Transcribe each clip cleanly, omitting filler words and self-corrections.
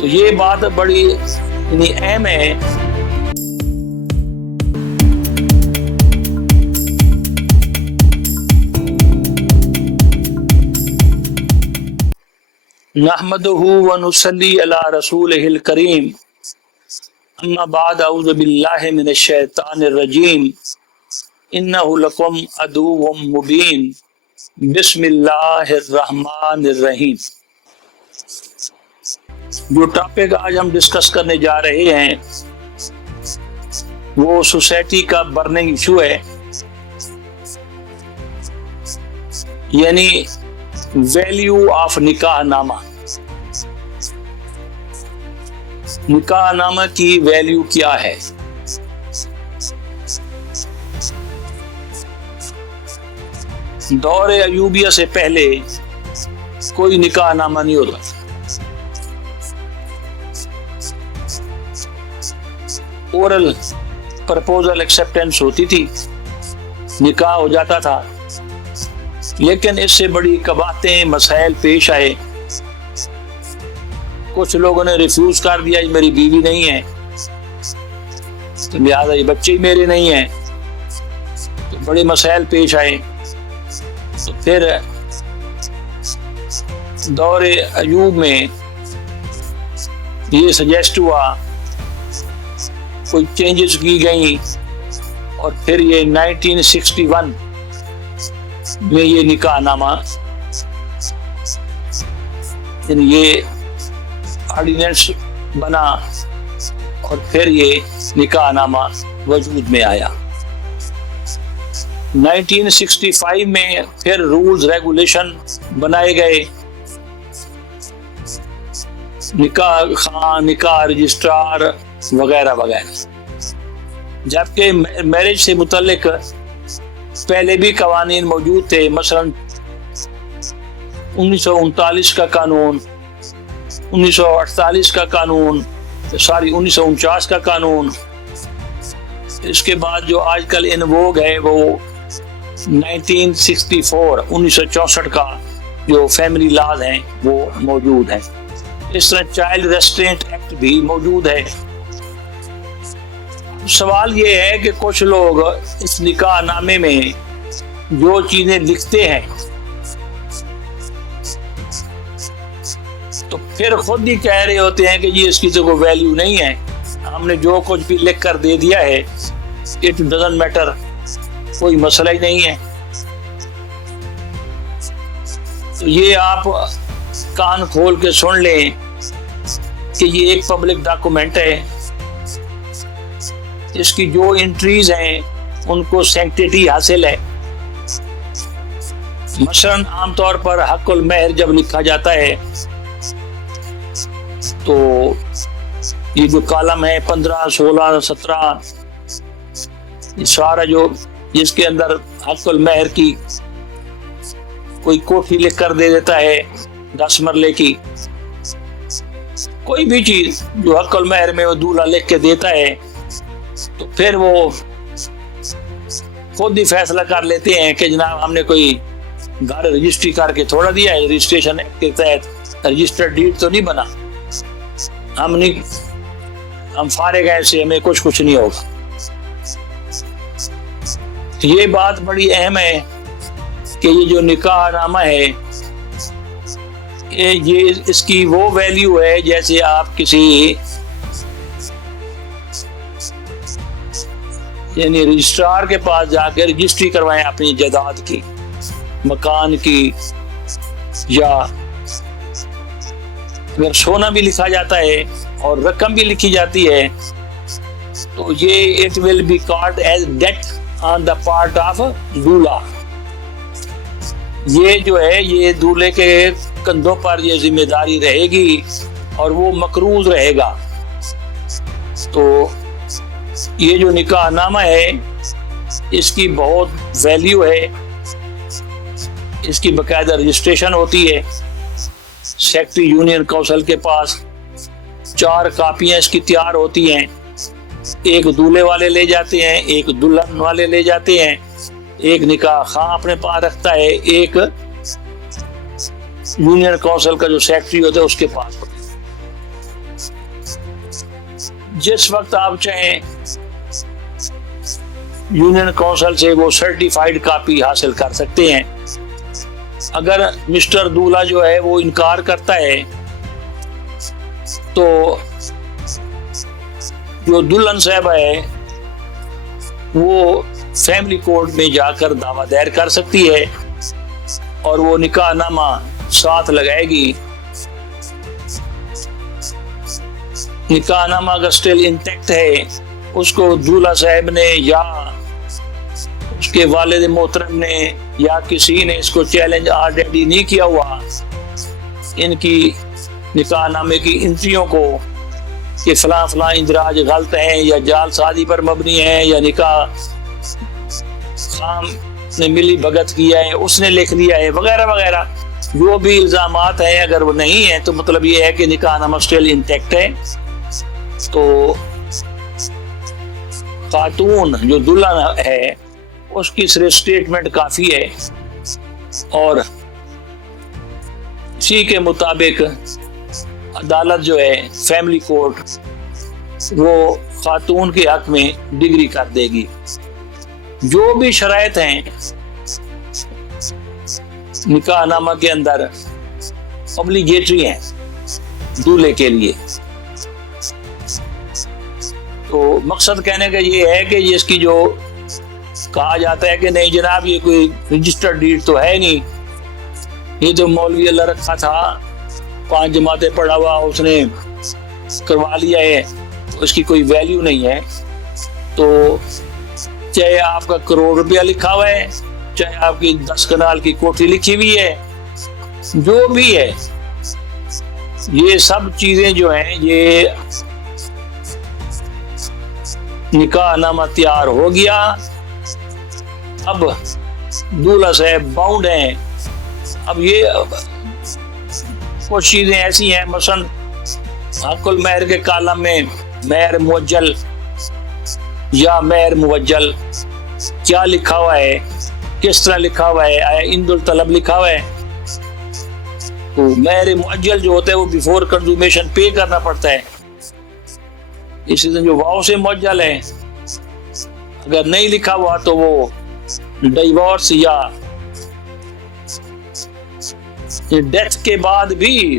تو یہ بات بڑی یعنی اہم ہے. نحمده ونصلي على رسوله الكريم اما بعد اعوذ بالله من الشیطان الرجیم انه لکم عدو مبین بسم اللہ الرحمن الرحیم. جو ٹاپک آج ہم ڈسکس کرنے جا رہے ہیں وہ سوسائٹی کا برننگ ایشو ہے، یعنی ویلیو آف نکاح نامہ. نکاح نامہ کی ویلیو کیا ہے؟ دور ایوبیہ سے پہلے کوئی نکاح نامہ نہیں ہوتا. اورل پرپوزل ایکسپٹینس ہوتی تھی، نکاح ہو جاتا تھا، لیکن اس سے بڑی قباحتیں مسائل پیش آئے. کچھ لوگوں نے ریفیوز کر دیا، یہ میری بیوی نہیں ہے لہٰذا یہ بچے میرے نہیں ہیں. تو بڑے مسائل پیش آئے. تو پھر دور ایوب میں یہ سجیسٹ ہوا، کوئی چینجز کی گئیں، اور پھر یہ 1961 میں یہ نکاح نامہ یہ آرڈیننس بنا، اور پھر یہ نکاح نامہ وجود میں آیا. 1965 میں پھر رولز ریگولیشن بنائے گئے، نکاح خان، نکاح رجسٹرار وغیرہ وغیرہ. جبکہ میرج سے متعلق پہلے بھی قوانین موجود تھے، مثلا 1939 کا قانون، 1948 کا قانون، 1949 کا قانون. اس کے بعد جو آج کل ان ووگ ہے وہ 1964 کا جو فیملی لاز ہیں وہ موجود ہیں. اس طرح چائلڈ ریسٹرینٹ ایکٹ بھی موجود ہے. سوال یہ ہے کہ کچھ لوگ اس نکاح نامے میں جو چیزیں لکھتے ہیں تو پھر خود ہی کہہ رہے ہوتے ہیں کہ جی اس کی تو کوئی ویلیو نہیں ہے، ہم نے جو کچھ بھی لکھ کر دے دیا ہے اٹ ڈزنٹ میٹر، کوئی مسئلہ ہی نہیں ہے. تو یہ آپ کان کھول کے سن لیں کہ یہ ایک پبلک ڈاکومنٹ ہے، اس کی جو انٹریز ہیں ان کو سینکٹیٹی حاصل ہے. مثلا عام طور پر حق المہر جب لکھا جاتا ہے تو یہ جو کالم ہے 15 16 17 یہ سارا جو جس کے اندر حق المہر کی کوئی کوٹھی لکھ کر دے دیتا ہے 10 مرلے کی، کوئی بھی چیز جو حق المہر میں وہ دولہا لکھ کے دیتا ہے تو پھر وہ خود ہی فیصلہ کر لیتے ہیں کہ جناب ہم نے کوئی گھر رجسٹری کر کے تھوڑا دیا ہے، رجسٹریشن ایکٹ کے تحت رجسٹرڈ ڈیڈ تو نہیں بنا، ہم فارغ ہیں سے، ہمیں کچھ نہیں ہوگا. یہ بات بڑی اہم ہے کہ یہ جو نکاح نامہ ہے یہ اس کی وہ ویلیو ہے جیسے آپ کسی یعنی رجسٹرار کے پاس جا کے رجسٹری کروائیں اپنی جائیداد کی، مکان کی، یا اگر سونا بھی لکھا جاتا ہے اور رقم بھی لکھی جاتی ہے تو یہ it will be called as debt on the part of دولہا. یہ جو ہے یہ دولہے کے کندھوں پر یہ ذمہ داری رہے گی اور وہ مقروض رہے گا. تو یہ جو نکاح نامہ ہے اس کی بہت ویلیو ہے، اس کی باقاعدہ رجسٹریشن ہوتی ہے سیکٹری یونین کونسل کے پاس. 4 کاپیاں اس کی تیار ہوتی ہیں، ایک دولہے والے لے جاتے ہیں، ایک دلہن والے لے جاتے ہیں، ایک نکاح خواہ اپنے پاس رکھتا ہے، ایک یونین کونسل کا جو سیکٹری ہوتا ہے اس کے پاس ہوتا ہے. जिस वक्त आप चाहें यूनियन काउंसिल से वो सर्टिफाइड कॉपी हासिल कर सकते हैं। अगर मिस्टर दूल्हा जो है वो इनकार करता है तो जो दुल्हन साहब है वो फैमिली कोर्ट में जाकर दावा दायर कर सकती है और वो निकाहनामा साथ लगाएगी। निकाहनामा अगर स्टिल इंटैक्ट है, उसको दूल्हा साहब ने या उसके वालिद मोहतरम ने या किसी ने इसको चैलेंज ऑलरेडी नहीं किया हुआ इनकी निकाहनामे की इंट्रियों को कि फलां फलां इंदराज गलत हैं या जाल शादी पर मबनी है या निकाह खाम ने मिली भगत किया है, उसने लिख लिया है, वगैरह वगैरह जो भी इल्जामात हैं, अगर वो नहीं है तो मतलब ये है कि निकाहनामा स्टिल इंटैक्ट है। तो खातून जो दुल्हन है उसकी सिर्फ स्टेटमेंट काफी है और इसी के मुताबिक अदालत जो है फैमिली कोर्ट वो खातून के हक में डिग्री कर देगी। जो भी शराइत हैं निकाहनामा के अंदर ऑब्लिगेटरी हैं दूल्हे के लिए। तो मकसद कहने का ये है कि इसकी जो कहा जाता है कि नहीं जनाब ये कोई रजिस्टर्ड डीड तो है नहीं, ये तो मौलवी अल्लाह रखा था 5 जमातें पढ़ा हुआ उसने करवा लिया है, तो इसकी कोई वैल्यू नहीं है। तो चाहे आपका करोड़ रुपया लिखा हुआ है, चाहे आपकी 10 कनाल की कोठी लिखी हुई है, जो भी है, ये सब चीजें जो हैं ये निकाहनामा तैयार हो गया। अब दूल्हा साहब बाउंड हैं। अब ये कुछ चीजें ऐसी हैं, मसलन हक़ुल महर के कालम में महर मुअज्जल या महर मुवज्जल क्या लिखा हुआ है, किस तरह लिखा हुआ है, इंदुल तलब लिखा हुआ है। तो महर मुअज्जल जो होता है वो बिफोर कंज्यूमेशन पे करना पड़ता है। इसी तरह जो वाव से मुअज्जल है अगर नहीं लिखा हुआ तो वो डिवोर्स या डेथ के बाद भी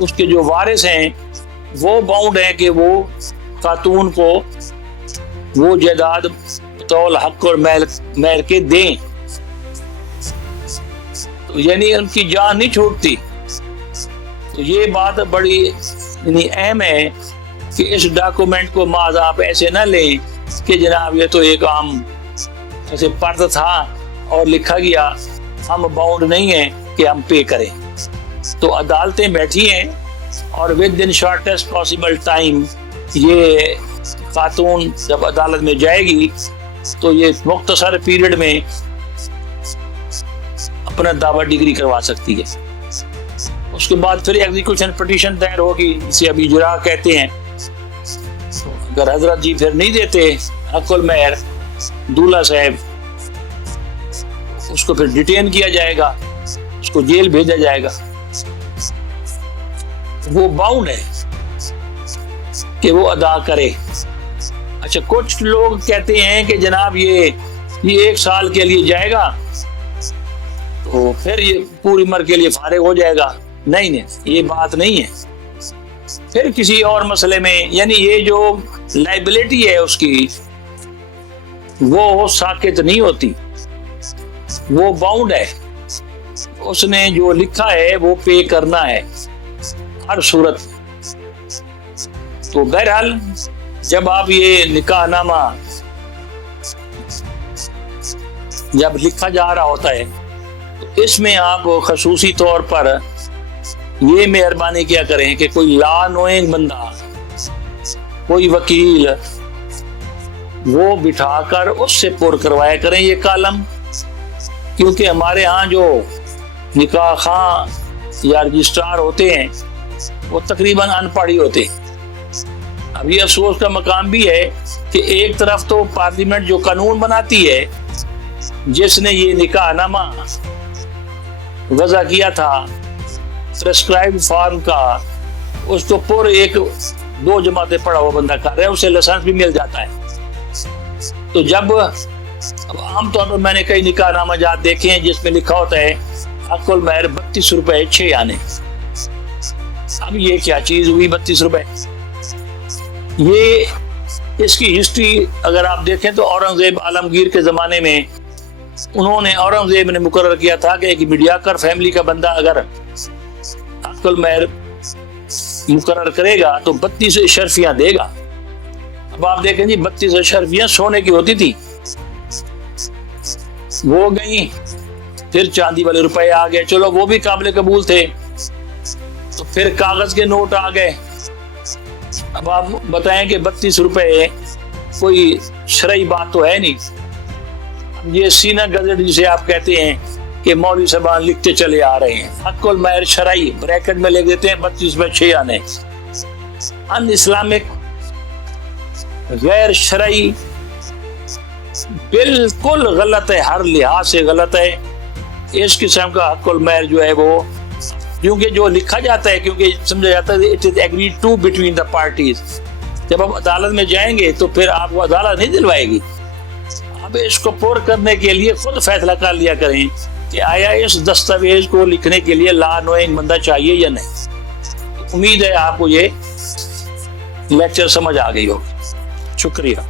उसके जो वारिस हैं वो बाउंड है कि वो खातून को वो जायदाद तौल हक और महर के दें। तो यानी उनकी जान नहीं छूटती। तो ये बात बड़ी यानी अहम है कि इस डॉक्यूमेंट को माज आप ऐसे ना लें कि जनाब ये तो एक आम ऐसे पर्द था और लिखा गया, हम बाउंड नहीं है कि हम पे करें। तो अदालतें बैठी हैं और with in shortest possible time ये खातून जब अदालत में जाएगी तो ये मुख्तसर पीरियड में अपना दावा डिग्री करवा सकती है। उसके बाद फिर एग्जीक्यूशन पिटीशन दायर होगी जिसे अभी इजरा कहते हैं। अगर हजरत जी फिर नहीं देते हक़ुल महर दूल्हा साहब, उसको फिर डिटेन किया जाएगा, उसको जेल भेजा जाएगा। वो बाउंड है कि वो अदा करे। अच्छा, कुछ लोग कहते हैं कि जनाब ये 1 साल के लिए जाएगा तो फिर ये पूरी उम्र के लिए फारिग हो जाएगा। नहीं नहीं, ये बात नहीं है। फिर किसी और मसले में यानी ये जो लाइबिलिटी है उसकी वो साकित नहीं होती, वो बाउंड है। उसने जो लिखा है वो पे करना है हर सूरत। तो बहरहाल जब आप ये निकाहनामा जब लिखा जा रहा होता है तो इसमें आप खसूसी तौर पर ये मेहरबानी क्या करें कि कोई लॉ नोइंग बंदा, कोई वकील वो बिठाकर उससे पुर करवाया करें ये कॉलम। क्योंकि हमारे यहाँ जो निकाह खां या रजिस्ट्रार होते हैं वो तकरीबन अनपढ़ ही होते हैं। अब ये अफसोस का मकाम भी है कि एक तरफ तो पार्लियामेंट जो कानून बनाती है, जिसने ये निकाहनामा वज़ा किया था प्रेस्क्राइब फॉर्म का, उसको पूरे एक 2 जमातें पढ़ा हुआ बंदा कर रहा है, उसे लाइसेंस भी मिल जाता है। तो जब अब आमतौर पर मैंने कई निकाहनामा जात देखे हैं जिसमें लिखा होता है हक़ुल महर 32 रुपए 6 आने। अब ये क्या चीज हुई 32 रुपए? ये इसकी हिस्ट्री अगर आप देखें तो औरंगजेब आलमगीर के जमाने में उन्होंने, औरंगजेब ने मुकर्रर किया था कि एक मीडियाकर फैमिली का बंदा अगर हक़ुल महर मुकर्रर करेगा तो 32 अशरफियां देगा। अब आप देखें जी 32 अशरफियां सोने की होती थी, वो गई, फिर चांदी वाले रुपए आ गए, चलो वो भी काबिल कबूल थे। तो फिर कागज के नोट आ गए। अब आप बताएं कि 32 रुपए कोई शरई बात तो है नहीं। ये सीना गजट जिसे आप कहते हैं कि मौलवी साहब लिखते चले आ रहे हैं, हक़ुल महर शरई ब्रैकेट में लिख देते हैं 32 रुपए 6 आने। अन इस्लामिक गैर शरई बिल्कुल गलत है, हर लिहाज से गलत है। इस किस्म का हक़ुल महर जो है वो, क्योंकि जो लिखा जाता है, क्योंकि समझा जाता है it is agreed to between the parties. जब आप अदालत में जाएंगे तो फिर आपको अदालत नहीं दिलवाएगी। अब इसको पुर करने के लिए खुद फैसला कर लिया करें कि आया इस दस्तावेज को लिखने के लिए लॉ नोइंग बंदा चाहिए या नहीं। उम्मीद है आपको ये लेक्चर समझ आ गई होगी। शुक्रिया।